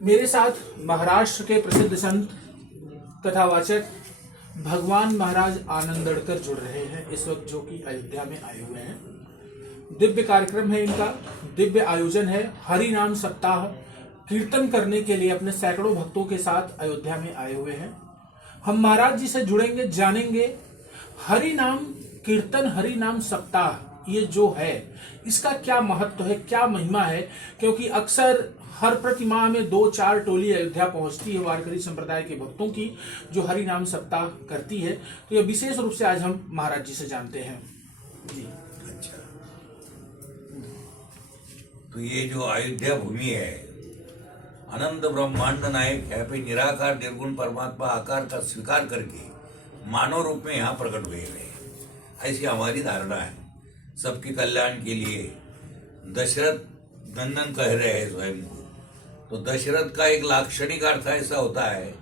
मेरे साथ महाराष्ट्र के प्रसिद्ध संत कथावाचक भगवान महाराज आनंदड़कर जुड़ रहे हैं इस वक्त, जो कि अयोध्या में आए हुए हैं। दिव्य कार्यक्रम है इनका, दिव्य आयोजन है। हरि नाम सप्ताह कीर्तन करने के लिए अपने सैकड़ों भक्तों के साथ अयोध्या में आए हुए हैं। हम महाराज जी से जुड़ेंगे, जानेंगे हरि नाम कीर्तन, हरि नाम सप्ताह ये जो है इसका क्या महत्व है, क्या महिमा है। क्योंकि अक्सर हर प्रतिमाह में 2-4 टोली अयोध्या पहुंचती है वारकरी संप्रदाय के भक्तों की, जो हरि नाम सप्ताह करती है। तो ये विशेष रूप से आज हम महाराज जी से जानते हैं जी। अच्छा, तो ये जो अयोध्या भूमि है, अनंत ब्रह्मांड नायक है पे निराकार निर्गुण परमात्मा आकार का स्वीकार करके मानव रूप में यहाँ प्रकट हुए हैं, ऐसी हमारी धारणा है। सबके कल्याण के लिए दशरथ नंदन कह रहे हैं स्वयं को। तो दशरथ का एक लाक्षणिक अर्थ ऐसा होता है,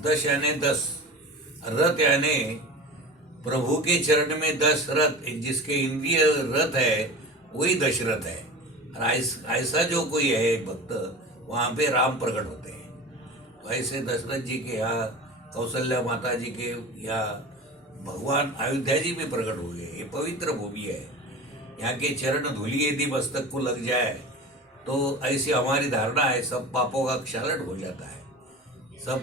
दश यानी 10, रथ यानी प्रभु के चरण में 10 रथ, जिसके इंद्रिय रथ है वही दशरथ है। और ऐसा जो कोई है भक्त, वहाँ पे राम प्रकट होते हैं। तो ऐसे दशरथ जी के यहाँ, कौशल्या माता जी के यहाँ भगवान अयोध्या जी में प्रकट हुए। ये पवित्र भूमि है, यहाँ के चरण धूलि यदि मस्तक को लग जाए तो ऐसी हमारी धारणा है, सब पापों का क्षालन हो जाता है, सब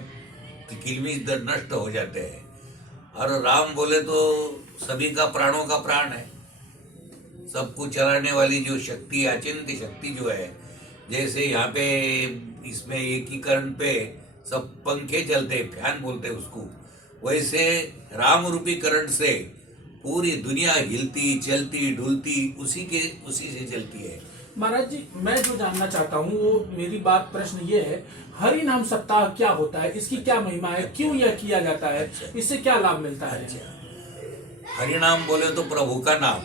किलमी नष्ट हो जाते हैं। और राम बोले तो सभी का प्राणों का प्राण है, सबको चलाने वाली जो शक्ति, अचिंत्य शक्ति जो है। जैसे यहाँ पे इसमें एकीकरण पे सब पंखे चलते, फैन बोलते उसको, वैसे राम रूपी करंट से पूरी दुनिया हिलती, चलती, डुलती उसी से चलती है। महाराज जी, मैं जो जानना चाहता हूँ वो मेरी बात प्रश्न ये है, हरि नाम सप्ताह क्या होता है, इसकी क्या महिमा है, क्यों यह किया जाता है, इससे क्या लाभ मिलता है? हरि नाम बोले तो प्रभु का नाम,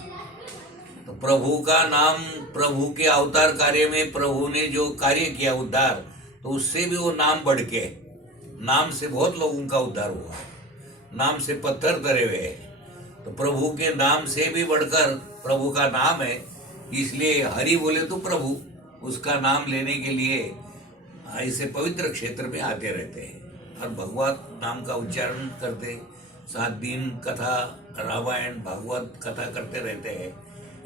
तो प्रभु का नाम, प्रभु के अवतार कार्य में प्रभु ने जो कार्य किया उद्धार, तो उससे भी वो नाम बढ़ के, नाम से बहुत लोगों का उद्धार हुआ है, नाम से पत्थर तरे हुए हैं। तो प्रभु के नाम से भी बढ़कर प्रभु का नाम है, इसलिए हरि बोले तो प्रभु, उसका नाम लेने के लिए ऐसे पवित्र क्षेत्र में आते रहते हैं और भगवत नाम का उच्चारण करते, 7 दिन कथा, रामायण भागवत कथा करते रहते हैं।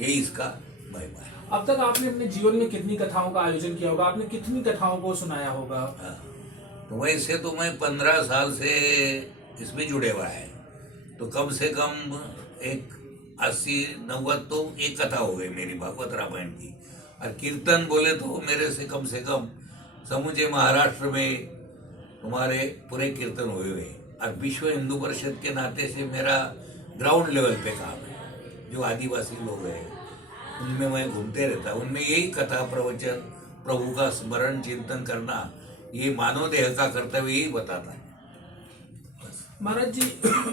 यही इसका महिमा है। अब तक आपने अपने जीवन में कितनी कथाओं का आयोजन किया होगा, आपने कितनी कथाओं को सुनाया होगा? तो वैसे तो मैं 15 साल से इसमें जुड़े हुआ है, तो कम से कम एक 80-90 तो एक कथा हो गई मेरी भागवत रामायण की। और कीर्तन बोले तो मेरे से कम समूचे महाराष्ट्र में तुम्हारे पूरे कीर्तन हुए हुए। और विश्व हिंदू परिषद के नाते से मेरा ग्राउंड लेवल पे काम है, जो आदिवासी लोग हैं उनमें मैं घूमते रहता, उनमें यही कथा प्रवचन, प्रभु का स्मरण चिंतन करना, ये मानव देह का कर्तव्य यही बताता है। महाराज जी,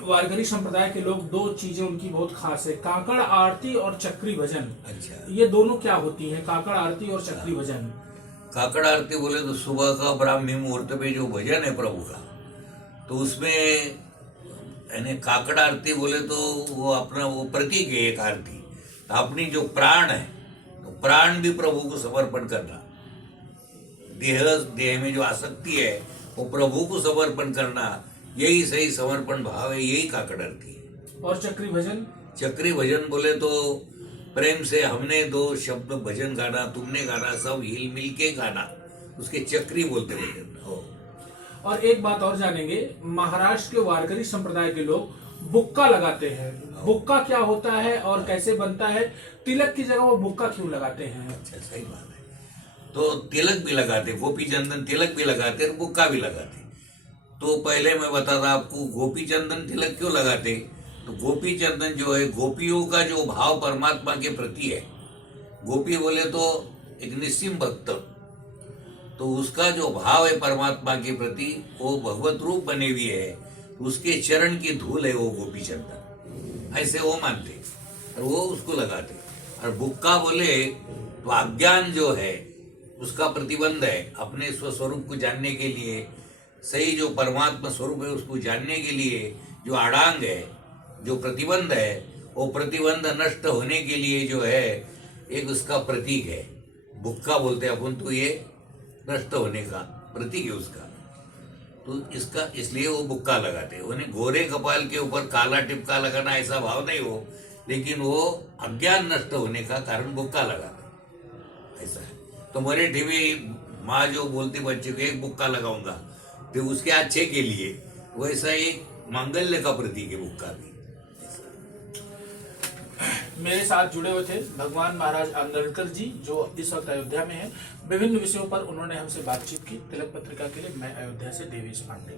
वारकरी संप्रदाय के लोग, 2 चीजें उनकी बहुत खास है, काकड़ आरती और चक्री भजन। अच्छा, ये दोनों क्या होती है, काकड़ आरती और चक्री भजन? काकड़ आरती बोले तो सुबह का ब्राह्मी मुहूर्त पे जो भजन है प्रभु का, तो उसमें यानी काकड़ आरती बोले तो वो अपना वो प्रतीक है एक आरती। तो अपनी जो प्राण है, तो प्राण भी प्रभु को समर्पण करना, देह में जो आसक्ति है वो प्रभु को समर्पण करना, यही सही समर्पण भाव है, यही काकड़ आरती है। और चक्री भजन? चक्री भजन बोले तो प्रेम से हमने 2 शब्द भजन गाना, तुमने गाना, सब हिल मिल के गाना, उसके चक्री बोलते भजन हो। और एक बात और जानेंगे, महाराष्ट्र के वारकरी संप्रदाय के लोग बुक्का लगाते हैं। बुक्का क्या होता है और कैसे बनता है? तिलक की जगह वो बुक्का क्यों लगाते हैं? अच्छा, सही बात है। तो तिलक भी लगाते, गोपी चंदन तिलक भी लगाते और बुक्का भी लगाते। तो पहले मैं बताता आपको, गोपी चंदन तिलक क्यों लगाते। तो गोपी चंदन जो है, गोपियों का जो भाव परमात्मा के प्रति है, गोपी बोले तो एक निस्सिम भक्त, तो उसका जो भाव है परमात्मा के प्रति, वो भगवत रूप बने हुए है, उसके चरण की धूल है वो गोपी चंदन, ऐसे वो मानते और वो उसको लगाते। और बुक्का बोले तो अज्ञान जो है उसका प्रतिबंध है, अपने स्वस्वरूप को जानने के लिए, सही जो परमात्मा स्वरूप है उसको जानने के लिए जो आड़ांग है, जो प्रतिबंध है, वो प्रतिबंध नष्ट होने के लिए जो है एक उसका प्रतीक है, बुक्का बोलते हैं अपन, तो ये नष्ट होने का प्रतीक है उसका। तो इसका इसलिए वो बुक्का लगाते हैं। उन्हें घोरे कपाल के ऊपर काला टिपका लगाना ऐसा भाव नहीं हो, लेकिन वो अज्ञान नष्ट होने का कारण बुक्का लगाना ऐसा है। तो मराठी में माँ जो बोलती बच्चे को एक बुक्का लगाऊंगा तो उसके अच्छे के लिए, वैसा एक मांगल्य का प्रतीक है बुक्का भी। मेरे साथ जुड़े हुए थे भगवान महाराज आंदोलकर जी, जो इस वक्त अयोध्या में हैं। विभिन्न विषयों पर उन्होंने हमसे बातचीत की। तिलक पत्रिका के लिए मैं अयोध्या से देवेश पांडे।